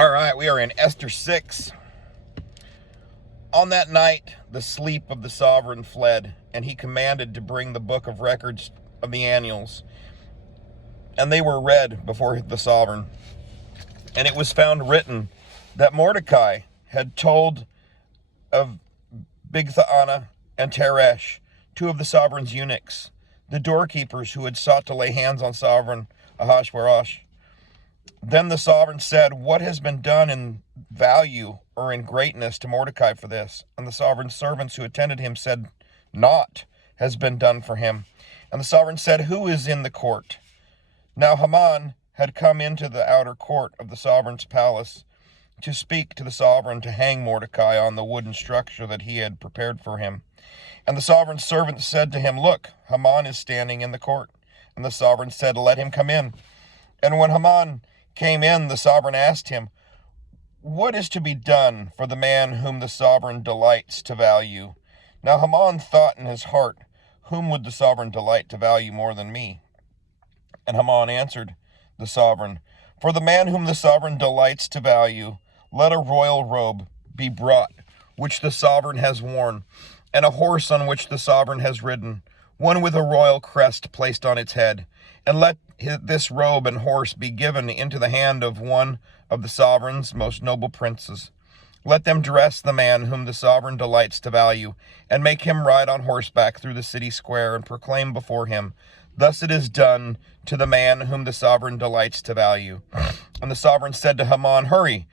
All right, we are in Esther 6. On that night, the sleep of the sovereign fled, and he commanded to bring the book of records of the annuals. And they were read before the sovereign. And it was found written that Mordecai had told of Bigthana and Teresh, two of the sovereign's eunuchs, the doorkeepers who had sought to lay hands on sovereign Ahasuerus. Then the sovereign said, "What has been done in value or in greatness to Mordecai for this?" And the sovereign's servants who attended him said, "Naught has been done for him." And the sovereign said, "Who is in the court?" Now Haman had come into the outer court of the sovereign's palace to speak to the sovereign to hang Mordecai on the wooden structure that he had prepared for him. And the sovereign's servant said to him, "Look, Haman is standing in the court." And the sovereign said, "Let him come in." And when Haman came in, the sovereign asked him, "What is to be done for the man whom the sovereign delights to value?" Now Haman thought in his heart, "Whom would the sovereign delight to value more than me?" And Haman answered the sovereign, "For the man whom the sovereign delights to value, let a royal robe be brought, which the sovereign has worn, and a horse on which the sovereign has ridden, one with a royal crest placed on its head. And let this robe and horse be given into the hand of one of the sovereign's most noble princes. Let them dress the man whom the sovereign delights to value, and make him ride on horseback through the city square, and proclaim before him, 'Thus it is done to the man whom the sovereign delights to value.'" And the sovereign said to Haman, "Hurry,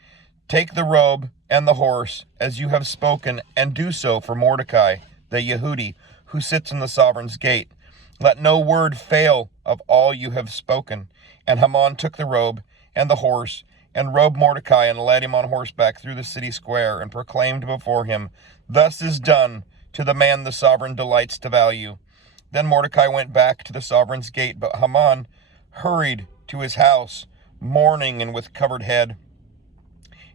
take the robe and the horse, as you have spoken, and do so for Mordecai, the Yehudi, who sits in the sovereign's gate. Let no word fail of all you have spoken." And Haman took the robe and the horse, and robed Mordecai, and led him on horseback through the city square, and proclaimed before him, "Thus is done to the man the sovereign delights to value." Then Mordecai went back to the sovereign's gate, but Haman hurried to his house, mourning and with covered head.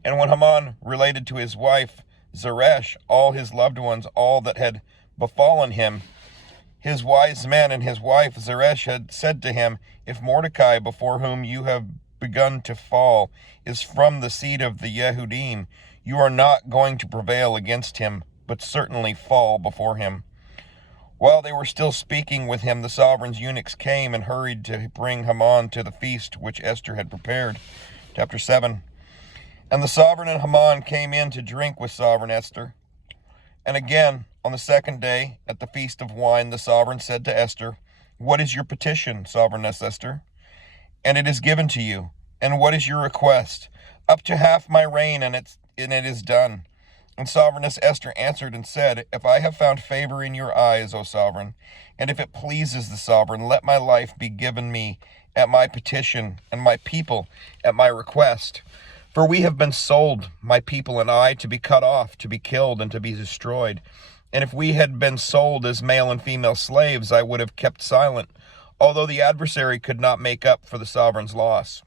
And when Haman related to his wife Zeresh all his loved ones, all that had befallen him, his wise men and his wife Zeresh had said to him, "If Mordecai, before whom you have begun to fall, is from the seed of the Yehudim, you are not going to prevail against him, but certainly fall before him." While they were still speaking with him, the sovereign's eunuchs came and hurried to bring Haman to the feast which Esther had prepared. Chapter 7. And the sovereign and Haman came in to drink with sovereign Esther. And again, on the second day, at the feast of wine, the sovereign said to Esther, "What is your petition, sovereigness Esther? And it is given to you. And what is your request?" "Up to half my reign, and it is done." And sovereigness Esther answered and said, "If I have found favor in your eyes, O sovereign, and if it pleases the sovereign, let my life be given me at my petition, and my people at my request. For we have been sold, my people and I, to be cut off, to be killed, and to be destroyed. And if we had been sold as male and female slaves, I would have kept silent, although the adversary could not make up for the sovereign's loss."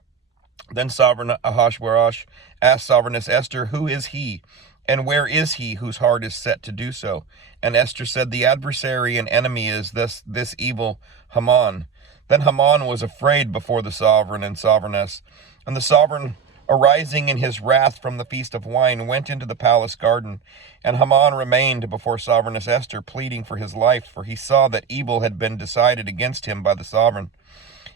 Then sovereign Ahasuerus asked sovereigness Esther, "Who is he, and where is he whose heart is set to do so?" And Esther said, "The adversary and enemy is this evil Haman." Then Haman was afraid before the sovereign and sovereigness. And the sovereign, arising in his wrath from the feast of wine, went into the palace garden. And Haman remained before sovereigness Esther, pleading for his life, for he saw that evil had been decided against him by the sovereign.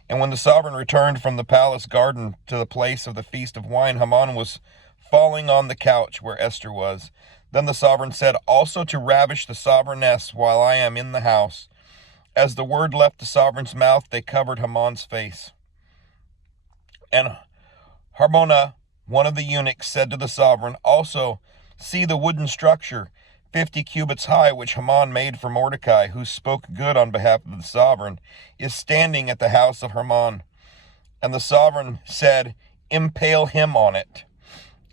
And when the sovereign returned from the palace garden to the place of the feast of wine, Haman was falling on the couch where Esther was. Then the sovereign said, "Also to ravish the sovereigness while I am in the house." As the word left the sovereign's mouth, they covered Haman's face. And Harbona, one of the eunuchs, said to the sovereign, "Also, see the wooden structure, 50 cubits high, which Haman made for Mordecai, who spoke good on behalf of the sovereign, is standing at the house of Haman." And the sovereign said, "Impale him on it."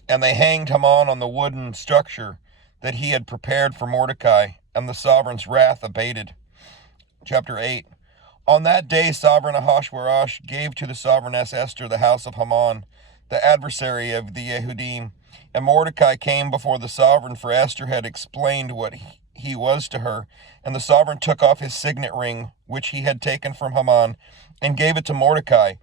And they hanged Haman on the wooden structure that he had prepared for Mordecai, and the sovereign's wrath abated. Chapter 8. On that day, sovereign Ahasuerus gave to the sovereigness Esther the house of Haman, the adversary of the Yehudim. And Mordecai came before the sovereign, for Esther had explained what he was to her. And the sovereign took off his signet ring, which he had taken from Haman, and gave it to Mordecai.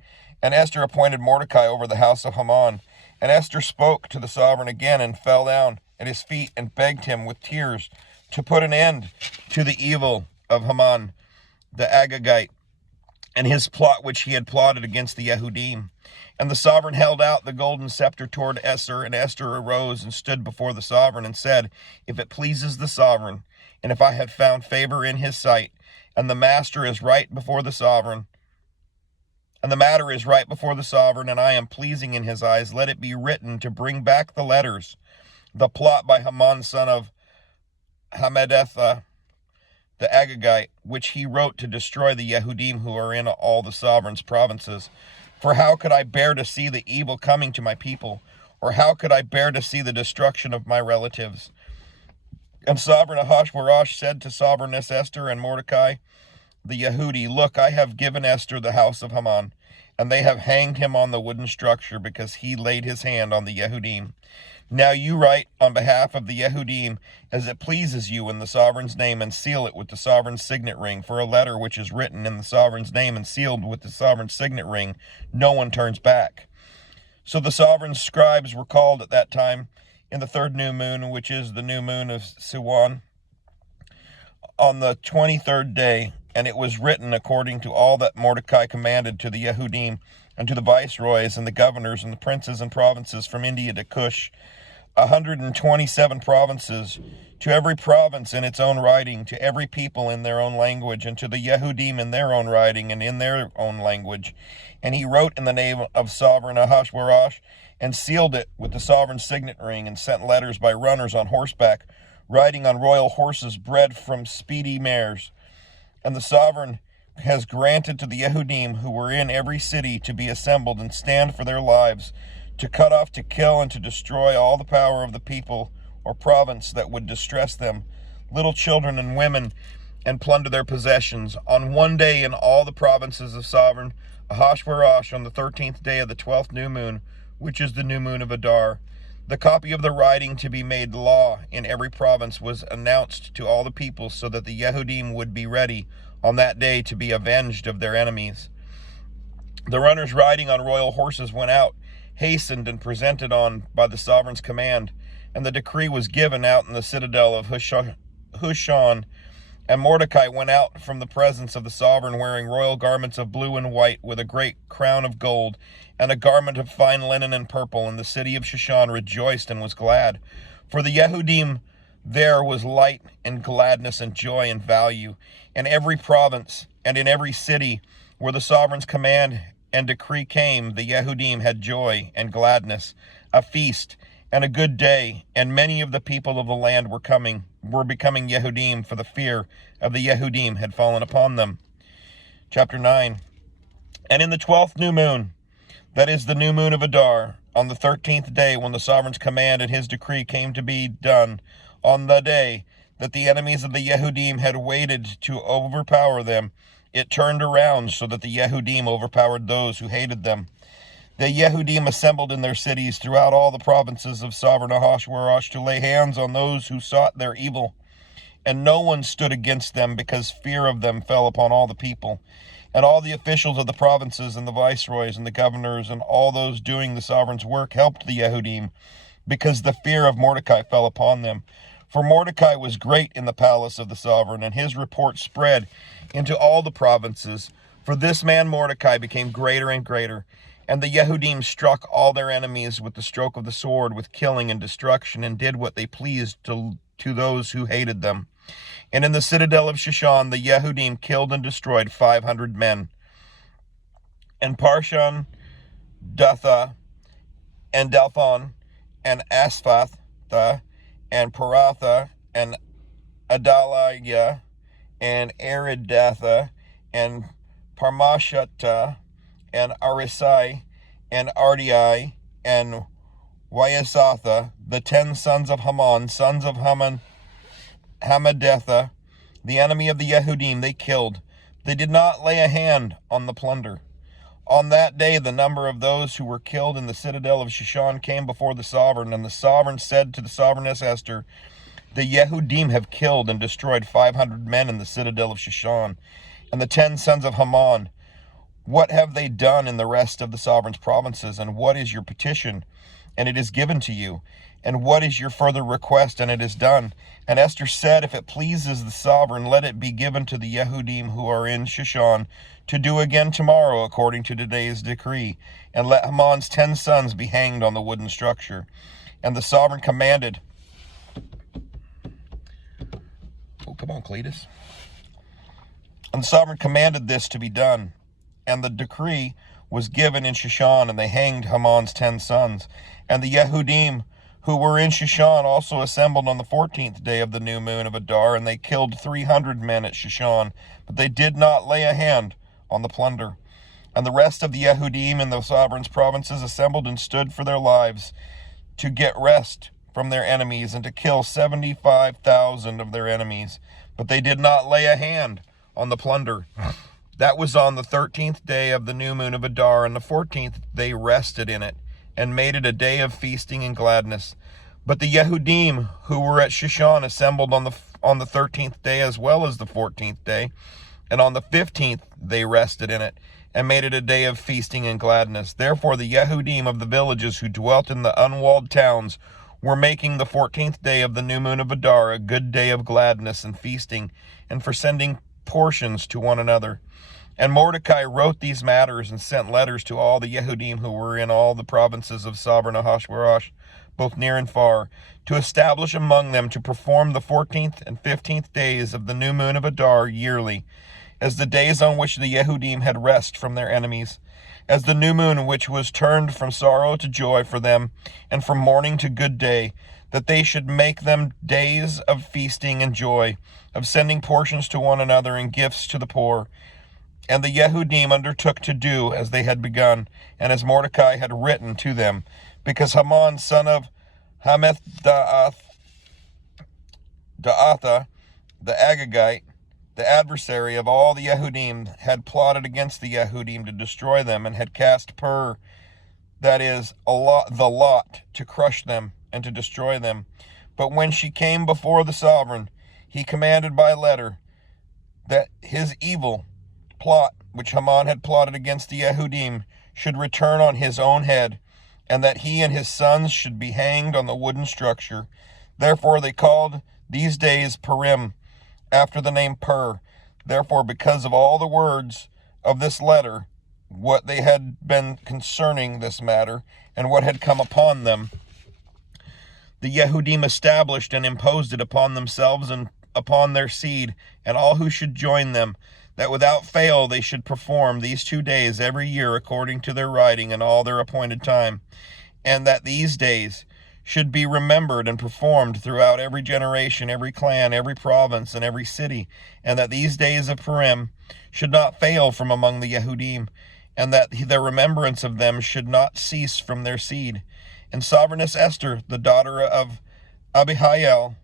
And Esther appointed Mordecai over the house of Haman. And Esther spoke to the sovereign again and fell down at his feet and begged him with tears to put an end to the evil of Haman the Agagite and his plot which he had plotted against the Yehudim. And the sovereign held out the golden scepter toward Esther, and Esther arose and stood before the sovereign and said, If it pleases the sovereign, and if I have found favor in his sight, and the master is right before the sovereign, and the matter is right before the sovereign, and I am pleasing in his eyes, let it be written to bring back the letters, the plot by Haman son of Hammedatha the Agagite, which he wrote to destroy the Yehudim who are in all the sovereign's provinces. For how could I bear to see the evil coming to my people? Or how could I bear to see the destruction of my relatives? And sovereign Ahasuerus said to sovereigness Esther and Mordecai, the Yehudi, Look, I have given Esther the house of Haman, and they have hanged him on the wooden structure because he laid his hand on the Yehudim. Now you write on behalf of the Yehudim as it pleases you in the sovereign's name, and seal it with the sovereign's signet ring. For a letter which is written in the sovereign's name and sealed with the sovereign's signet ring, no one turns back. So the sovereign's scribes were called at that time in the third new moon, which is the new moon of Siwan, on the 23rd day, and it was written according to all that Mordecai commanded to the Yehudim and to the viceroys and the governors and the princes and provinces from India to Cush, 127 provinces, to every province in its own writing, to every people in their own language, and to the Yehudim in their own writing and in their own language. And he wrote in the name of sovereign Ahasuerus, and sealed it with the sovereign's signet ring, and sent letters by runners on horseback, riding on royal horses bred from speedy mares. And the sovereign has granted to the Yehudim who were in every city to be assembled and stand for their lives, to cut off, to kill, and to destroy all the power of the people or province that would distress them, little children and women, and plunder their possessions. On one day in all the provinces of sovereign Ahasuerus, on the 13th day of the 12th new moon, which is the new moon of Adar, the copy of the writing to be made law in every province was announced to all the people, so that the Yehudim would be ready on that day to be avenged of their enemies. The runners riding on royal horses went out, hastened and presented on by the sovereign's command, and the decree was given out in the citadel of Hushon. And Mordecai went out from the presence of the sovereign wearing royal garments of blue and white, with a great crown of gold, and a garment of fine linen and purple. And the city of Shushan rejoiced and was glad. For the Yehudim there was light and gladness and joy and value. In every province and in every city where the sovereign's command and decree came, the Yehudim had joy and gladness, a feast and a good day, and many of the people of the land were becoming Yehudim, for the fear of the Yehudim had fallen upon them. Chapter 9. And in the 12th new moon, that is the new moon of Adar, on the 13th day, when the sovereign's command and his decree came to be done, on the day that the enemies of the Yehudim had waited to overpower them, it turned around so that the Yehudim overpowered those who hated them. The Yehudim assembled in their cities throughout all the provinces of sovereign Ahasuerus to lay hands on those who sought their evil. And no one stood against them, because fear of them fell upon all the people. And all the officials of the provinces and the viceroys and the governors and all those doing the sovereign's work helped the Yehudim, because the fear of Mordecai fell upon them. For Mordecai was great in the palace of the sovereign, and his report spread into all the provinces. For this man Mordecai became greater and greater. And the Yehudim struck all their enemies with the stroke of the sword, with killing and destruction, and did what they pleased to those who hated them. And in the citadel of Shushan, the Yehudim killed and destroyed 500 men. And Parshan, Datha, and Dalphon, and Asphatha, and Paratha, and Adaliah, and Aridatha, and Parmashata, and Arisai, and Ardai, and Wyasatha, the 10 sons of Haman, sons of Hammedatha, the enemy of the Yehudim, they killed. They did not lay a hand on the plunder. On that day, the number of those who were killed in the citadel of Shushan came before the sovereign, and the sovereign said to the sovereigness Esther, The Yehudim have killed and destroyed 500 men in the citadel of Shushan, and the 10 sons of Haman. What have they done in the rest of the sovereign's provinces, and what is your petition? and it is given to you. And what is your further request? And it is done. And Esther said, if it pleases the sovereign, let it be given to the Yehudim who are in Shushan to do again tomorrow according to today's decree. And let Haman's 10 sons be hanged on the wooden structure. And the sovereign commanded. Oh, come on, Cletus. And the sovereign commanded this to be done. And the decree was given in Shushan, and they hanged Haman's 10 sons. And the Yehudim who were in Shushan also assembled on the 14th day of the new moon of Adar, and they killed 300 men at Shushan, but they did not lay a hand on the plunder. And the rest of the Yehudim in the sovereign's provinces assembled and stood for their lives to get rest from their enemies and to kill 75,000 of their enemies, but they did not lay a hand on the plunder. That was on the 13th day of the new moon of Adar, and the 14th they rested in it, and made it a day of feasting and gladness. But the Yehudim who were at Shushan assembled on the 13th day as well as the 14th day, and on the 15th they rested in it, and made it a day of feasting and gladness. Therefore the Yehudim of the villages who dwelt in the unwalled towns were making the 14th day of the new moon of Adar a good day of gladness and feasting, and for sending portions to one another. And Mordecai wrote these matters and sent letters to all the Yehudim who were in all the provinces of sovereign Ahasuerus, both near and far, to establish among them to perform the 14th and 15th days of the new moon of Adar yearly, as the days on which the Yehudim had rest from their enemies, as the new moon which was turned from sorrow to joy for them, and from mourning to good day, that they should make them days of feasting and joy, of sending portions to one another and gifts to the poor. And the Yehudim undertook to do as they had begun, and as Mordecai had written to them, because Haman, son of Hammedatha, the Agagite, the adversary of all the Yehudim, had plotted against the Yehudim to destroy them, and had cast Pur, that is, the lot, to crush them and to destroy them. But when she came before the sovereign, he commanded by letter that his evil plot which Haman had plotted against the Yehudim should return on his own head, and that he and his sons should be hanged on the wooden structure. Therefore they called these days Purim, after the name Pur. Therefore, because of all the words of this letter, what they had been concerning this matter, and what had come upon them, the Yehudim established and imposed it upon themselves and upon their seed, and all who should join them, that without fail they should perform these 2 days every year according to their writing and all their appointed time, and that these days should be remembered and performed throughout every generation, every clan, every province, and every city, and that these days of Purim should not fail from among the Yehudim, and that the remembrance of them should not cease from their seed. And Sovereigness Esther, the daughter of Abihail,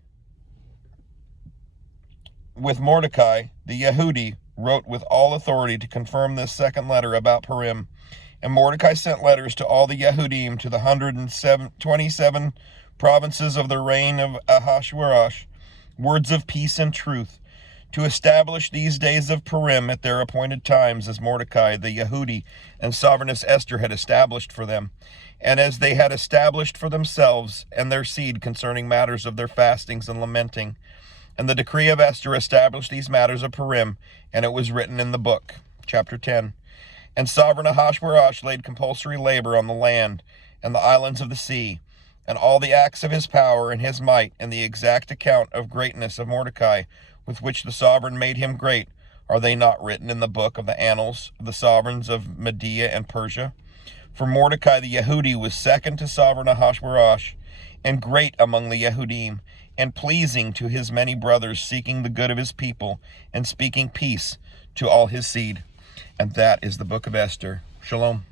with Mordecai, the Yehudi, wrote with all authority to confirm this second letter about Purim. And Mordecai sent letters to all the Yehudim to the 127 provinces of the reign of Ahasuerus, words of peace and truth, to establish these days of Purim at their appointed times, as Mordecai, the Yehudi, and Sovereigness Esther had established for them, and as they had established for themselves and their seed concerning matters of their fastings and lamenting. And the decree of Esther established these matters of Purim, and it was written in the book. Chapter 10. And sovereign Ahasuerus laid compulsory labor on the land and the islands of the sea, and all the acts of his power and his might, and the exact account of greatness of Mordecai, with which the sovereign made him great, are they not written in the book of the annals of the sovereigns of Media and Persia? For Mordecai the Yehudi was second to sovereign Ahasuerus, and great among the Yehudim, and pleasing to his many brothers, seeking the good of his people, and speaking peace to all his seed. And that is the book of Esther. Shalom.